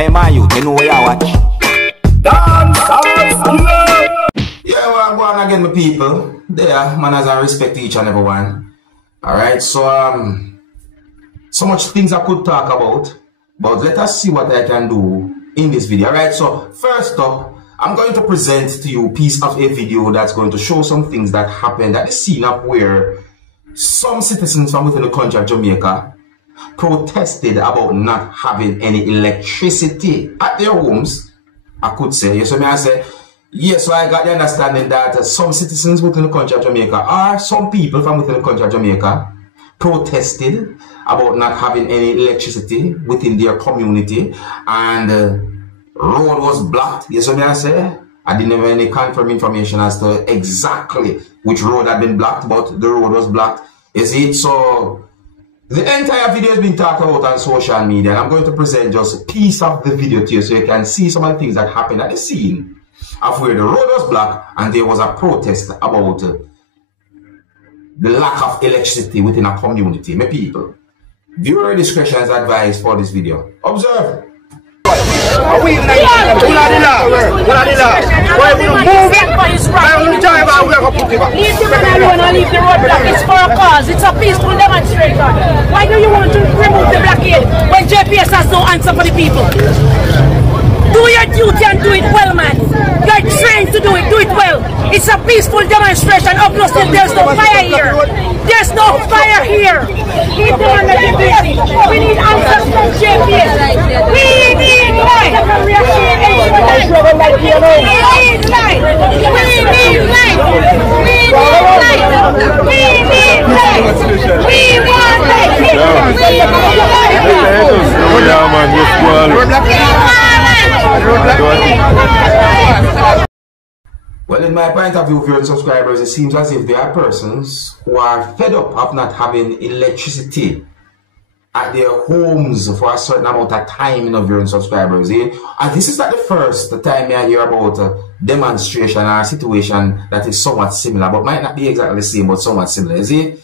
Hey man, you know where you watch? Dancehall skilla. Yeah, well, go on again, my people. There, manners and respect to each and every one. Alright, so so much things I could talk about, but let us see what I can do in this video. Alright, so first up, I'm going to present to you a piece of a video that's going to show some things that happened at the scene of where some citizens from within the country of Jamaica protested about not having any electricity at their homes. I could say, yes, so I say, yes, so I got the understanding that some citizens within the country of Jamaica, or some people from within the country of Jamaica, protested about not having any electricity within their community, and road was blocked. Yes, so I say, I didn't have any confirmed information as to exactly which road had been blocked, but the road was blocked. You see, so the entire video has been talked about on social media, and I'm going to present just a piece of the video to you so you can see some of the things that happened at the scene of where the road was blocked and there was a protest about the lack of electricity within a community. My people, viewer discretion is advised for this video. Observe. We need the man alone and leave the road block. It's for a cause. It's a peaceful demonstration. Why do you want to remove the blockade when JPS has no answer for the people? Do your duty and do it well, man. You're trained to do it well. It's a peaceful demonstration. Up close, there's no fire here. There's no fire here. We need answers from JPS. We need light. We need light. We need light. We need light. We need light. We need light. We want light. Well, in my point of view, viewers and subscribers, it seems as if there are persons who are fed up of not having electricity at their homes for a certain amount of time, you know, viewers and subscribers. Eh? And this is not the first time I hear about a demonstration or a situation that is somewhat similar, but might not be exactly the same, but somewhat similar. Is it?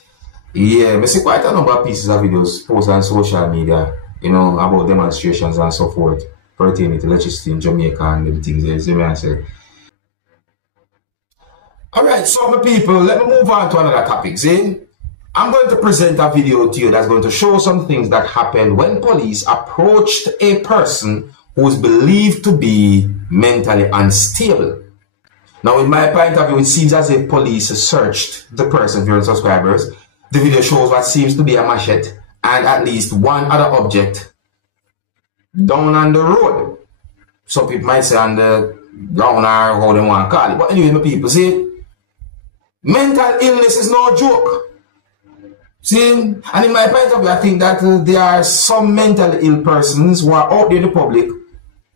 Yeah, I see quite a number of pieces of videos posted on social media, you know, about demonstrations and so forth pertaining to electricity in Jamaica and them things. You see what I say? Alright, so my people, let me move on to another topic. See, I'm going to present a video to you that's going to show some things that happened when police approached a person who is believed to be mentally unstable. Now, in my point of view, it seems as if police searched the person, viewers and subscribers. The video shows what seems to be a machete and at least one other object down on the road. Some people might say on the ground or how they want to call it. But anyway, my people, see, mental illness is no joke. See, and in my point of view, I think that there are some mentally ill persons who are out there in the public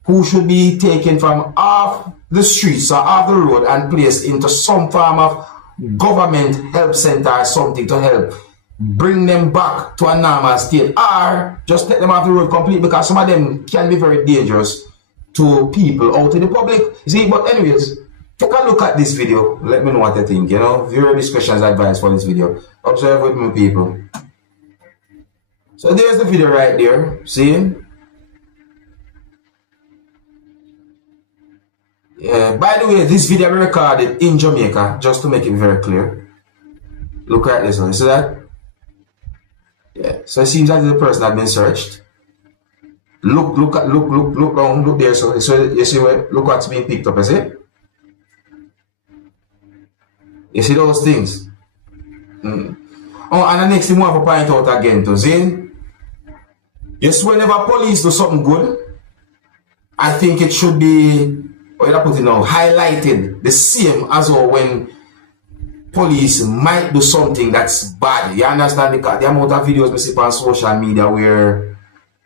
who should be taken from off the streets or off the road and placed into some form of government help center or something to help bring them back to a normal state, or just take them off the road completely, because some of them can be very dangerous to people out in the public. You see, but anyways, take a look at this video. Let me know what you think. You know, viewer discretion is advised for this video. Observe with me, people. So there's the video right there. See? Yeah. By the way, this video was recorded in Jamaica, just to make it very clear. Look at this one. You see that? Yeah. So it seems like the person had been searched. Look down, look there. So you see where? Look what's being picked up. You see? You see those things? Oh, and the next thing I want to point out again to see, yes, whenever police do something good, I think it should be, what I put it now, highlighted the same as well when police might do something that's bad. You understand the amount of videos we see on social media where,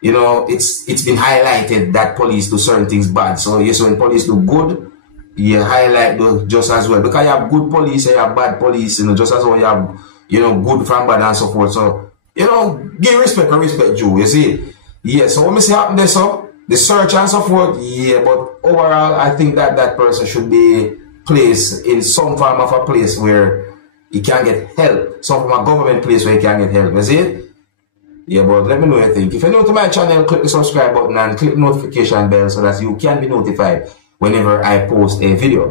you know, it's been highlighted that police do certain things bad. So yes, when police do good, you highlight those just as well, because you have good police and you have bad police, you know, just as well you have, you know, good from bad and so forth. So, you know, give respect and respect due, you see. Yeah, so what me see happen there, so the search and so forth, yeah, but overall I think that that person should be placed in some form of a place where he can get help, some from a government place where he can get help, you see. Yeah, but let me know what you think. If you're new to my channel, click the subscribe button and click the notification bell so that you can be notified whenever I post a video.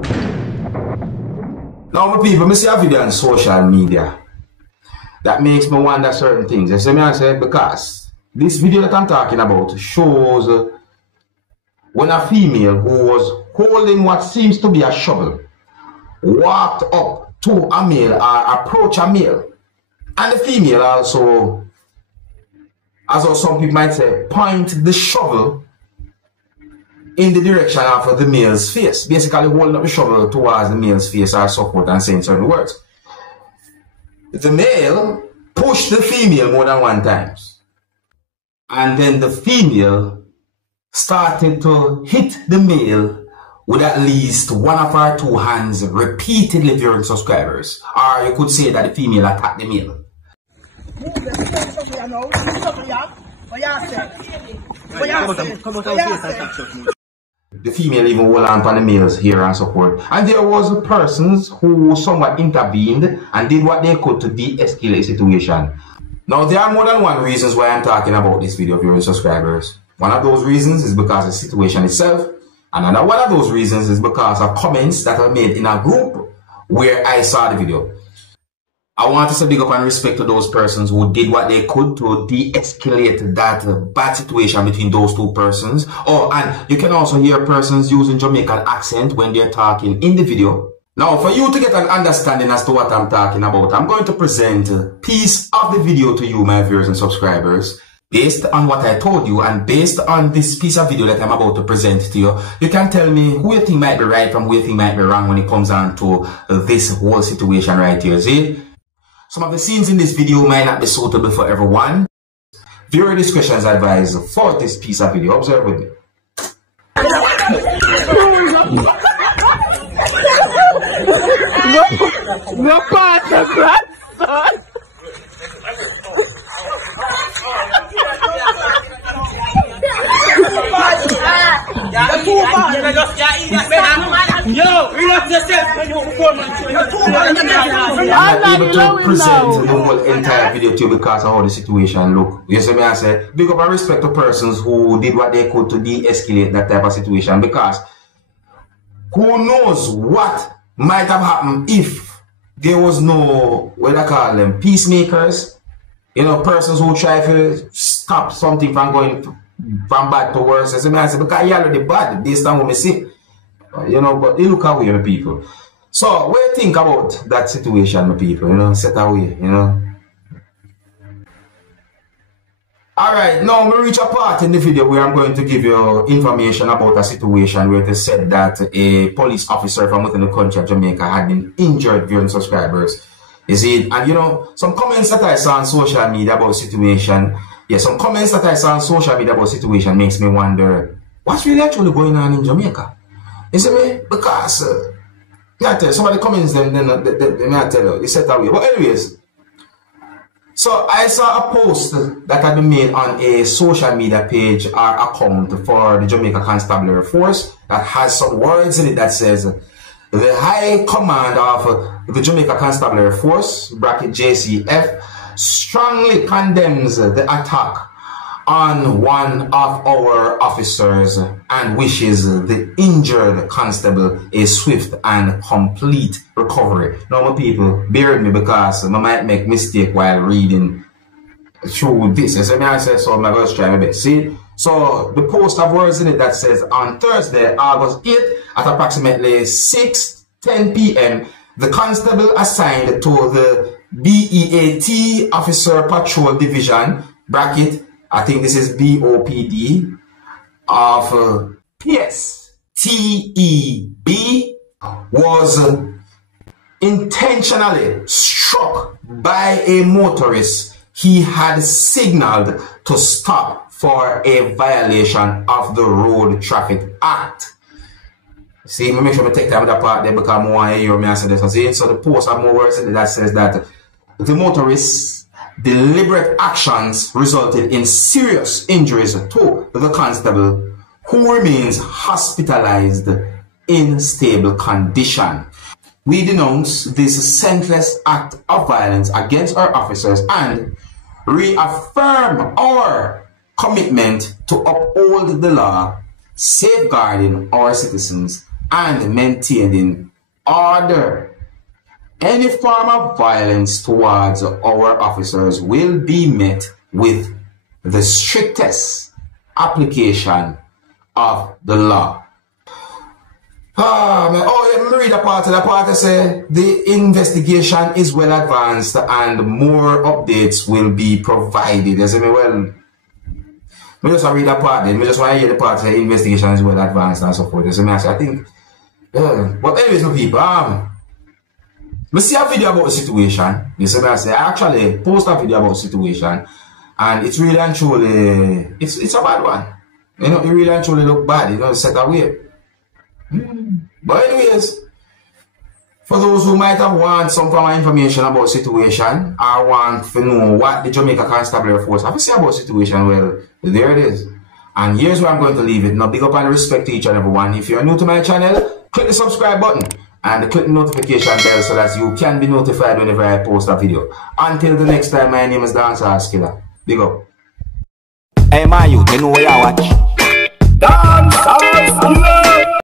Now, my people, I see a video on social media that makes me wonder certain things. You see me, I say, because this video that I'm talking about shows when a female who was holding what seems to be a shovel walked up to a male or approached a male. And the female also, as some people might say, point the shovel in the direction of the male's face. Basically holding up the shovel towards the male's face or so forth and saying certain words. The male pushed the female more than one time. And then the female started to hit the male with at least one of her two hands repeatedly during subscribers. Or you could say that the female attacked the male. The female even hold on to the male's hair and so forth. And there was persons who somewhat intervened and did what they could to de-escalate the situation. Now, there are more than one reasons why I'm talking about this video, viewers and subscribers. One of those reasons is because of the situation itself. Another one of those reasons is because of comments that were made in a group where I saw the video. I want to say big up and respect to those persons who did what they could to de-escalate that bad situation between those two persons. Oh, and you can also hear persons using Jamaican accent when they're talking in the video. Now, for you to get an understanding as to what I'm talking about, I'm going to present a piece of the video to you, my viewers and subscribers. Based on what I told you and based on this piece of video that I'm about to present to you, you can tell me who you think might be right from who you think might be wrong when it comes down to this whole situation right here. See? Some of the scenes in this video might not be suitable for everyone. Viewer discretion is advised for this piece of video. Observe with me. No part of that, son. I'm not able to present the whole entire video to you because of how the situation look. You see me, I say, big up and respect to persons who did what they could to de-escalate that type of situation, because who knows what might have happened if there was no, what I call them, peacemakers, you know, persons who try to stop something from going from bad to worse. As I say, because you already bad based on what we see, you know, but you look away, my people. So, what do you think about that situation, my people? You know, set away, you know. Alright, now we reach a part in the video where I'm going to give you information about a situation where it is said that a police officer from within the country of Jamaica had been injured during subscribers. You see, and you know, some comments that I saw on social media about the situation, some comments that I saw on social media about the situation makes me wonder, what's really actually going on in Jamaica? You see me? Because, I tell you, some of the comments, they may tell you, they set away. But anyways, so I saw a post that had been made on a social media page or account for the Jamaica Constabulary Force that has some words in it that says, the High Command of the Jamaica Constabulary Force, bracket JCF, strongly condemns the attack on one of our officers and wishes the injured constable a swift and complete recovery. Now, my people, bear with me because I might make mistake while reading through this. So I say, so I'm going to try my best. See? So the post have words in it that says, on Thursday, August 8th, at approximately 6:10 p.m., the constable assigned to the BEAT Officer Patrol Division, bracket, I think this is BOPD, of PSTEB, was intentionally struck by a motorist he had signaled to stop for a violation of the Road Traffic Act. See, make sure I take time with that part there because I want to hear me answer this. See? So the post have more words that says that the motorist's deliberate actions resulted in serious injuries to the constable, who remains hospitalized in stable condition. We denounce this senseless act of violence against our officers and reaffirm our commitment to uphold the law, safeguarding our citizens, and maintaining order. Any form of violence towards our officers will be met with the strictest application of the law. Let me read a part of the part that say the investigation is well advanced and more updates will be provided. You see me well? I just read that part then. I just want to hear the part that the investigation is well advanced and so forth. You see me? I think, but anyways, my people, I see a video about the situation. You see me? I actually post a video about the situation, and it's really and truly, it's a bad one. You know, it really and truly look bad. You know, set away. But anyways, for those who might have want some form of information about the situation, I want to know what the Jamaica Constabulary Force have to say about the situation. Well, there it is. And here's where I'm going to leave it. Now, big up and respect to each and every one. If you're new to my channel, click the subscribe button and click the notification bell so that you can be notified whenever I post a video. Until the next time, my name is Dancehall Skilla. Big up. Hey, man, you know where you watch.